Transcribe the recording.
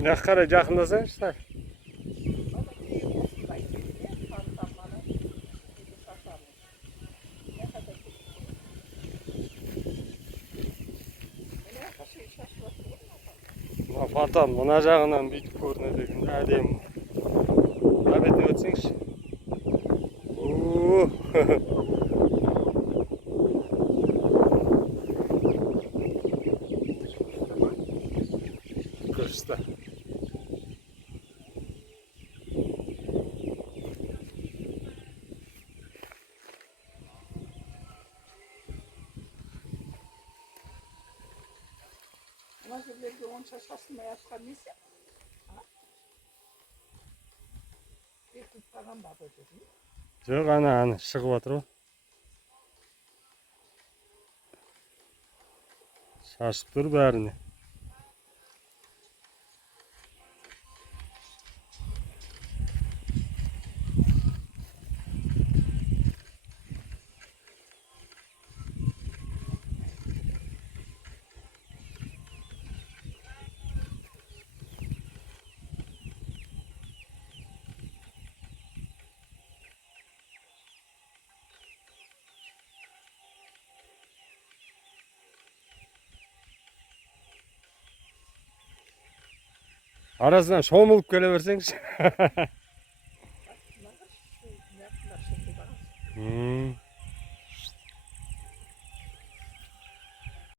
Ne kadar yakındasan işte. Fantam mına жағынан бүйтіп көрінеді екен әдемі. Бетіне өтсеңші. Күшті. Mına jерлерге онша шашылмай жатқан несі? Бекітіп қалған ба бұл жерде? Жоқ, ана шығып жатыр ғой. Шашып тұр бәріне. Arasından şomulup gele versengші.